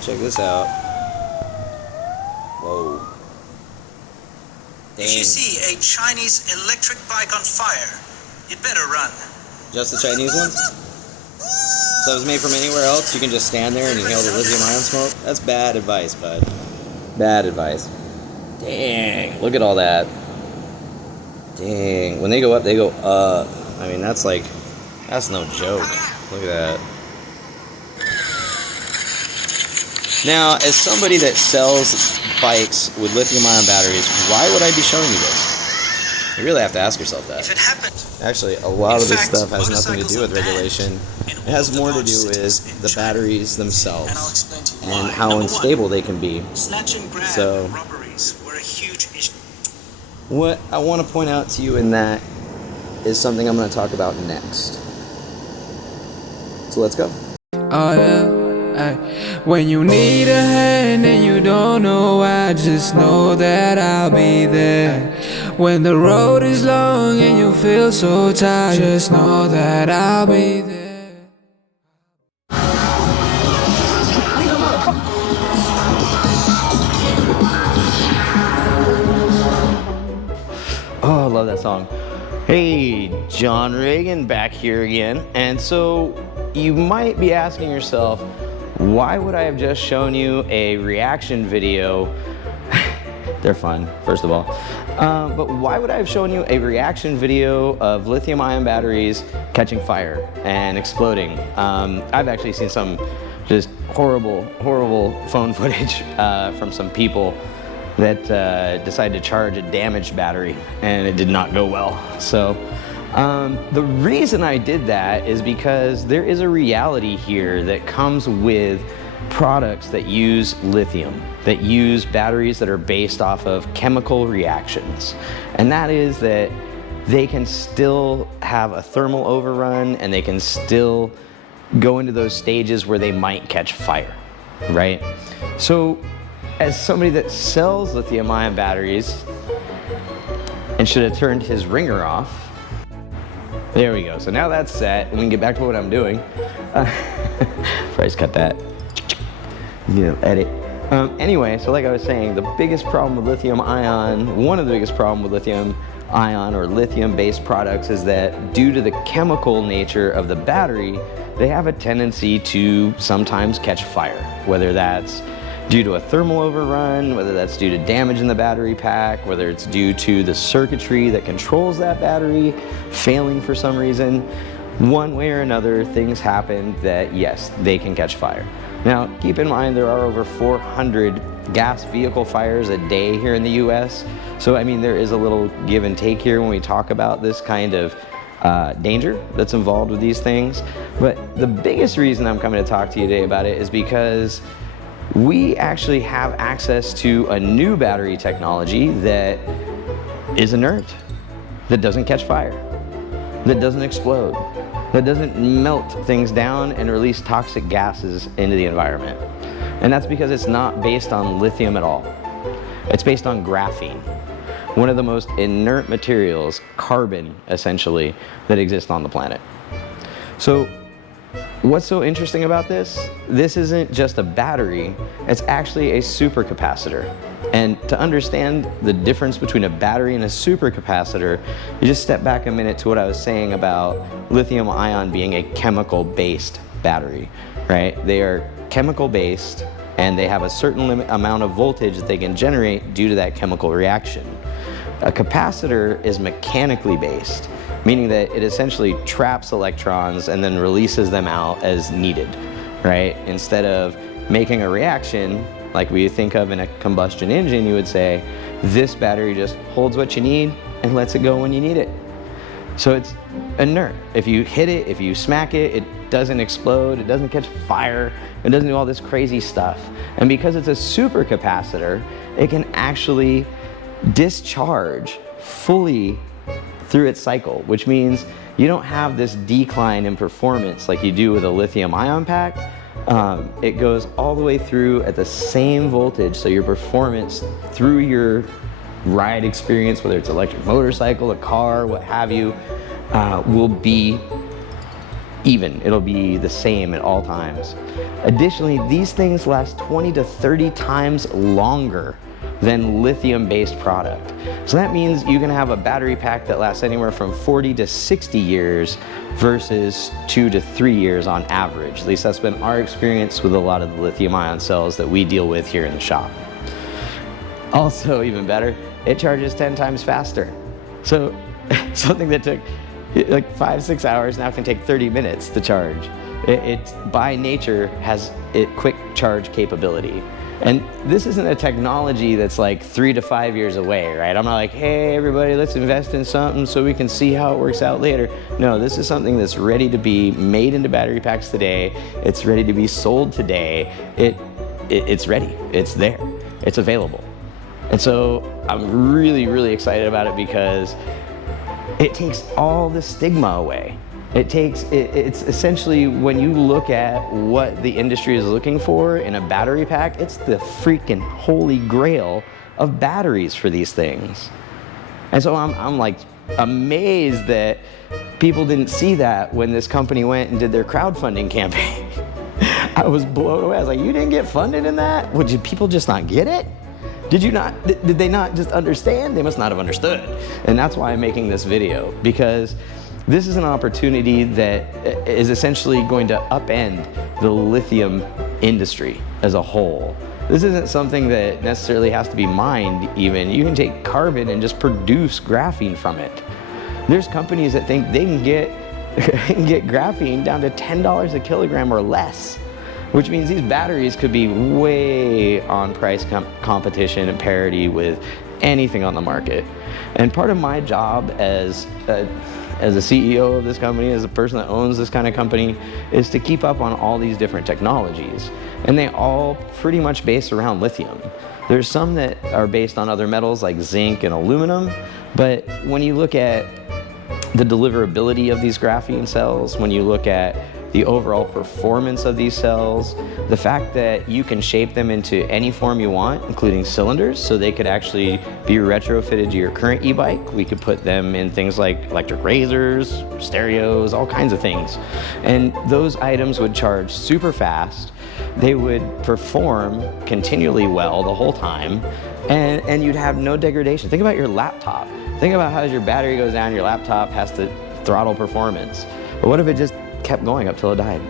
Check this out. Whoa. Dang. If you see a Chinese electric bike on fire, you'd better run. Just the Chinese ones? So it was made from anywhere else? You can just stand there and inhale the lithium ion smoke? That's bad advice, bud. Bad advice. Dang, look at all that. Dang, when they go up, they go up. I mean, that's no joke. Look at that. Now, as somebody that sells bikes with lithium-ion batteries, why would I be showing you this? You really have to ask yourself that. If it happened, actually, a lot of this stuff has nothing to do with regulation. It has more to do with the batteries themselves and how unstable they can be. Snatch and grab So, robberies were a huge issue. what I want to point out to you in that is something I'm going to talk about next. So let's go. Oh yeah. When you need a hand and you don't know why, just know that I'll be there. When the road is long and you feel so tired, just know that I'll be there. Oh, I love that song. Hey, John Reagan back here again. And so you might be asking yourself, why would I have just shown you a reaction video? They're fun, first of all. But why would I have shown you a reaction video of lithium-ion batteries catching fire and exploding? I've actually seen some just horrible phone footage from some people that decided to charge a damaged battery, and it did not go well. So the reason I did that is because there is a reality here that comes with products that use lithium, that use batteries that are based off of chemical reactions. And that is that they can still have a thermal overrun, and they can still go into those stages where they might catch fire, right? So as somebody that sells lithium-ion batteries and should have turned his ringer off, there we go. So now that's set, and we can get back to what I'm doing. Price cut that. Edit. Anyway, so like I was saying, the biggest problem with lithium-ion, one of the biggest problems with lithium-ion or lithium-based products is that due to the chemical nature of the battery, they have a tendency to sometimes catch fire, whether that's due to a thermal overrun, whether that's due to damage in the battery pack, whether it's due to the circuitry that controls that battery failing for some reason. One way or another, things happen that, yes, they can catch fire. Now, keep in mind there are over 400 gas vehicle fires a day here in the US. So, I mean, there is a little give and take here when we talk about this kind of danger that's involved with these things. But the biggest reason I'm coming to talk to you today about it is because we actually have access to a new battery technology that is inert, that doesn't catch fire, that doesn't explode, that doesn't melt things down and release toxic gases into the environment. And that's because it's not based on lithium at all. It's based on graphene, one of the most inert materials, carbon essentially, that exists on the planet. So what's so interesting about this? This isn't just a battery, it's actually a supercapacitor. And to understand the difference between a battery and a supercapacitor, you just step back a minute to what I was saying about lithium-ion being a chemical-based battery, right? They are chemical-based, and they have a certain amount of voltage that they can generate due to that chemical reaction. A capacitor is mechanically based, meaning that it essentially traps electrons and then releases them out as needed, right? Instead of making a reaction like we think of in a combustion engine, you would say, this battery just holds what you need and lets it go when you need it. So it's inert. If you hit it, if you smack it, it doesn't explode, it doesn't catch fire, it doesn't do all this crazy stuff. And because it's a supercapacitor, it can actually discharge fully through its cycle, which means you don't have this decline in performance like you do with a lithium-ion pack. It goes all the way through at the same voltage, so your performance through your ride experience, whether it's electric motorcycle, a car, what have you, will be even. It'll be the same at all times. Additionally, these things last 20 to 30 times longer than lithium-based product. So that means you can have a battery pack that lasts anywhere from 40 to 60 years versus 2 to 3 years on average. At least that's been our experience with a lot of the lithium-ion cells that we deal with here in the shop. Also, even better, it charges 10 times faster. So something that took like 5-6 hours now can take 30 minutes to charge. It by nature has a quick charge capability. And this isn't a technology that's like 3 to 5 years away, right? I'm not like, hey, everybody, let's invest in something so we can see how it works out later. No, this is something that's ready to be made into battery packs today. It's ready to be sold today. It's ready. It's there. It's available. And so I'm really, really excited about it because it takes all the stigma away. It's essentially, when you look at what the industry is looking for in a battery pack, it's the freaking holy grail of batteries for these things. And so I'm like amazed that people didn't see that when this company went and did their crowdfunding campaign. I was blown away. I was like, you didn't get funded in that? Well, did people just not get it? Did they not just understand? They must not have understood. And that's why I'm making this video, because this is an opportunity that is essentially going to upend the lithium industry as a whole. This isn't something that necessarily has to be mined even. You can take carbon and just produce graphene from it. There's companies that think they can get graphene down to $10 a kilogram or less, which means these batteries could be way on price competition and parity with anything on the market. And part of my job as a CEO of this company, as a person that owns this kind of company, is to keep up on all these different technologies. And they all pretty much base around lithium. There's some that are based on other metals like zinc and aluminum, but when you look at the deliverability of these graphene cells, when you look at the overall performance of these cells, the fact that you can shape them into any form you want, including cylinders, so they could actually be retrofitted to your current e-bike. We could put them in things like electric razors, stereos, all kinds of things. And those items would charge super fast. They would perform continually well the whole time, and you'd have no degradation. Think about your laptop. Think about how as your battery goes down, your laptop has to throttle performance. But what if it just kept going up till it died?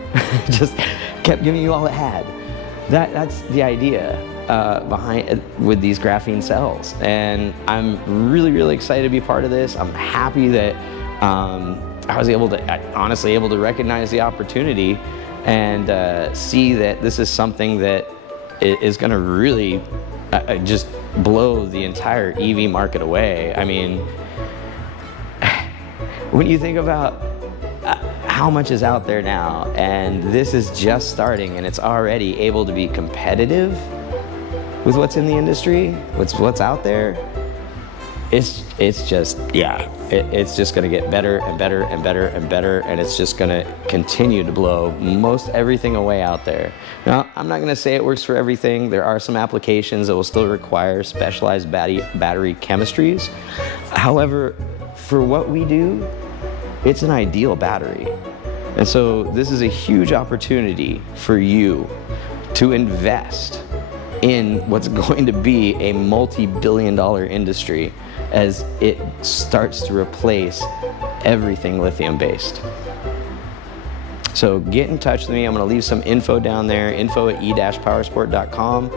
Just kept giving you all it had. That's the idea behind with these graphene cells. And I'm really, really excited to be part of this. I'm happy that I was honestly able to recognize the opportunity and see that this is something that is going to really just blow the entire EV market away. I mean, when you think about how much is out there now, and this is just starting, and it's already able to be competitive with what's in the industry, what's out there, it's just, yeah, it's just gonna get better and better and better and better, and it's just gonna continue to blow most everything away out there. Now, I'm not gonna say it works for everything. There are some applications that will still require specialized battery chemistries. However, for what we do, it's an ideal battery. And so this is a huge opportunity for you to invest in what's going to be a multi-billion-dollar industry as it starts to replace everything lithium-based. So get in touch with me. I'm going to leave some info down there, info@e-powersport.com.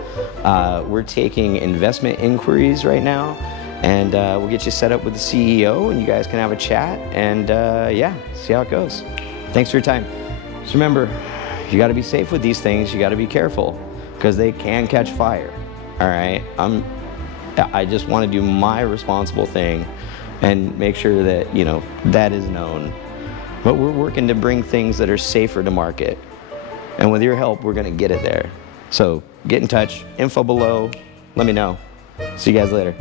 We're taking investment inquiries right now, and we'll get you set up with the CEO, and you guys can have a chat, and yeah, see how it goes. Thanks for your time. Just remember, you got to be safe with these things. You got to be careful because they can catch fire. All right. I just want to do my responsible thing and make sure that, you know, that is known. But we're working to bring things that are safer to market. And with your help, we're going to get it there. So get in touch. Info below. Let me know. See you guys later.